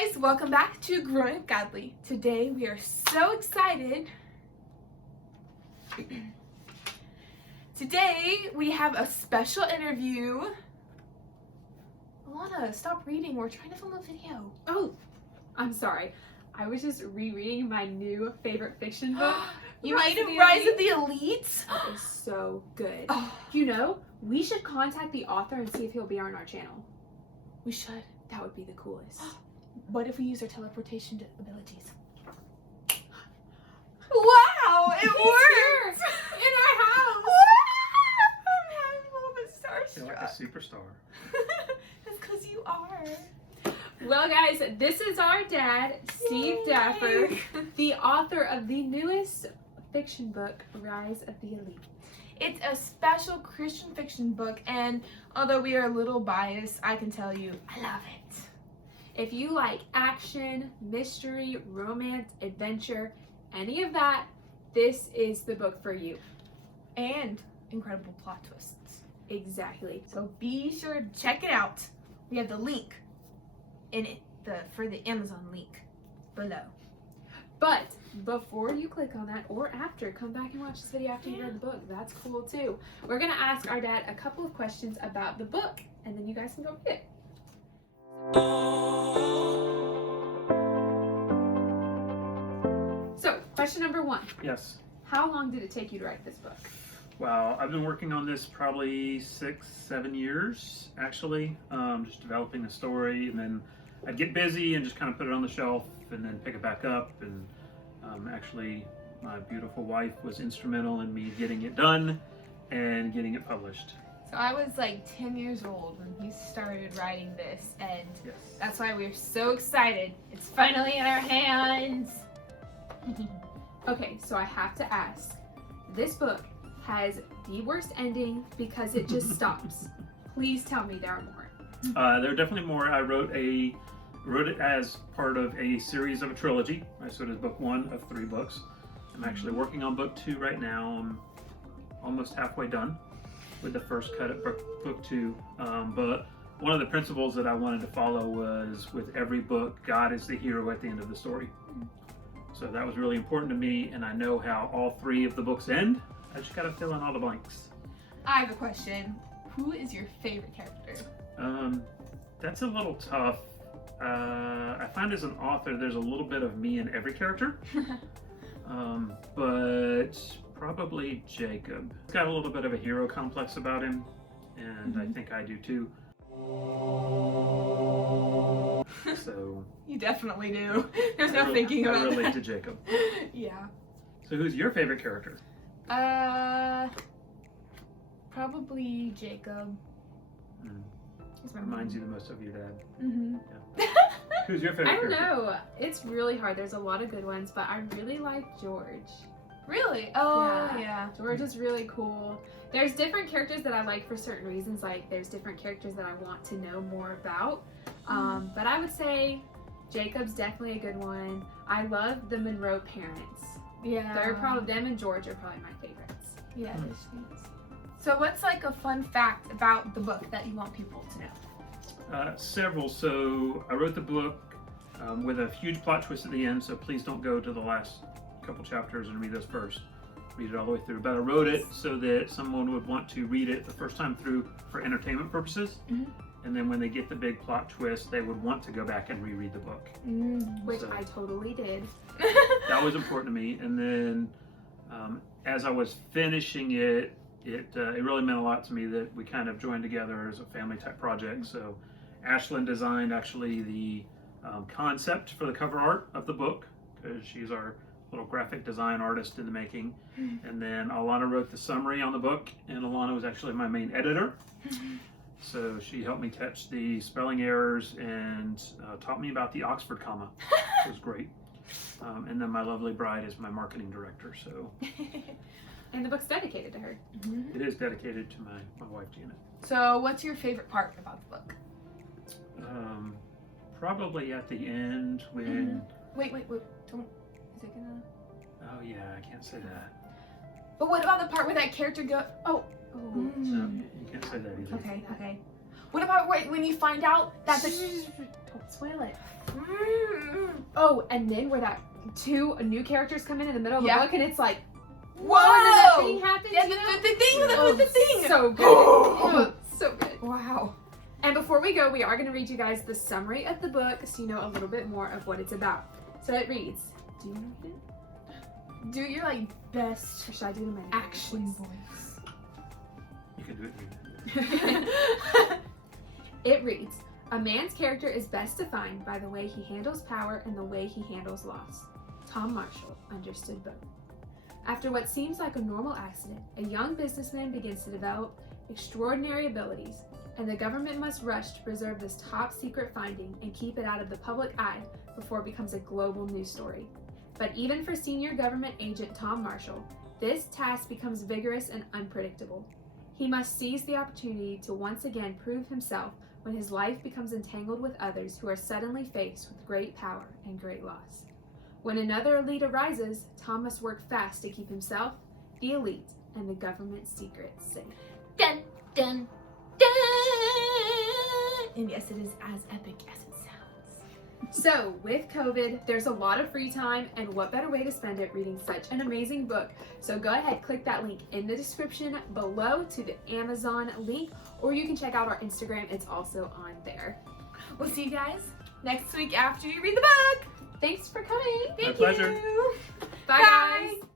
guys, welcome back to Growing Up Godly. Today we are so excited. Today we have a special interview. Alana, stop reading. We're trying to film a video. Oh, I'm sorry. I was just rereading my new favorite fiction book. You mean Rise of the Elites? It is so good. Oh, You know, we should contact the author and see if he'll be on our channel. we should. That would be the coolest. What if we use our teleportation abilities? Wow, it He's worked! here in our house. I'm having a little bit Feel like a starstruck. superstar. That's because you are. Well, guys, this is our dad, Steve Yay. Dapper, the author of the newest fiction book, Rise of the Elite. It's a special Christian fiction book, and although we are a little biased, I can tell you, I love it. If you like action, mystery, romance, adventure, any of that, this is the book for you. And incredible plot twists. Exactly. So be sure to check it out. We have the link in it, for the Amazon link below. But before you click on that, or after, come back and watch this video after you read the book. That's cool too. We're gonna ask our dad a couple of questions about the book, and then you guys can go read it. So, question number one. Yes. How long did it take you to write this book? Wow, I've been working on this probably 6-7 years, actually. Just developing the story, and then I'd get busy and just kind of put it on the shelf and then pick it back up. And actually, my beautiful wife was instrumental in me getting it done and getting it published. So I was like 10 years old when he started writing this, and Yes. that's why we're so excited. It's finally in our hands. Okay, so I have to ask. This book has the worst ending because it just stops. Please tell me there are more. There are definitely more. I wrote it as part of a series of a trilogy. So it is book 1 of 3 books. I'm actually working on book 2 right now. I'm almost halfway done with the first cut of book 2. But one of the principles that I wanted to follow was, with every book, God is the hero at the end of the story. So that was really important to me, and I know how all 3 of the books end. I just gotta fill in all the blanks. I have a question. Who is your favorite character? That's a little tough. I find as an author, there's a little bit of me in every character. But probably Jacob. He's got a little bit of a hero complex about him, and I think I do too. So You definitely do. There's no thinking about I relate that. to Jacob. Yeah. So who's your favorite character? Probably Jacob. He's my Reminds you the most of your dad. Mm-hmm. Who's your favorite I don't character? know. It's really hard. There's a lot of good ones, but I really like George. Really? Oh, Yeah. yeah. George is really cool. There's different characters that I like for certain reasons. Like, there's different characters that I want to know more about. But I would say Jacob's definitely a good one. I love the Monroe parents. Yeah. They're probably, them and George are probably my favorites. Yeah, they're sweet. So what's like a fun fact about the book that you want people to know? Several. So I wrote the book with a huge plot twist at the end, so please don't go to the last couple chapters and read those first. Read it all the way through. But I wrote it so that someone would want to read it the first time through for entertainment purposes. And then when they get the big plot twist, they would want to go back and reread the book. Which So- I totally did. That was important to me. And then as I was finishing it, it really meant a lot to me that we kind of joined together as a family type project. So Ashlynn designed actually the concept for the cover art of the book, because she's our little graphic design artist in the making. And then Alana wrote the summary on the book, and Alana was actually my main editor. So she helped me catch the spelling errors and taught me about the Oxford comma. It was great. And then my lovely bride is my marketing director. So And the book's dedicated to her. it is dedicated to my wife, Janet. So what's your favorite part about the book? Probably at the end when... Wait, don't, is it gonna? Oh yeah, I can't say that. But what about the part where that character No, you can't say that either. Okay. What about when you find out that the... Don't spoil it. Oh, and then where that two new characters come in the middle of the book, and it's like, whoa! And then the thing happens. Yeah, you know? the thing, the thing. So good. Oh, so good. Wow. And before we go, we are going to read you guys the summary of the book so you know a little bit more of what it's about. So it reads, do you know it? Do your like best Or should I do the main action voice? voice. You can do it. It reads, a man's character is best defined by the way he handles power and the way he handles loss. Tom Marshall understood both. After what seems like a normal accident, a young businessman begins to develop extraordinary abilities, and the government must rush to preserve this top secret finding and keep it out of the public eye before it becomes a global news story. But even for senior government agent Tom Marshall, this task becomes vigorous and unpredictable. He must seize the opportunity to once again prove himself when his life becomes entangled with others who are suddenly faced with great power and great loss. When another elite arises, Tom must work fast to keep himself, the elite, and the government secrets safe. Dun, dun, dun. And yes, it is as epic as it sounds. So, with COVID, there's a lot of free time, and what better way to spend it reading such an amazing book? So go ahead, click that link in the description below to the Amazon link, or you can check out our Instagram, it's also on there. We'll see you guys next week after you read the book. Thanks for coming. Thank pleasure. you. Bye, guys.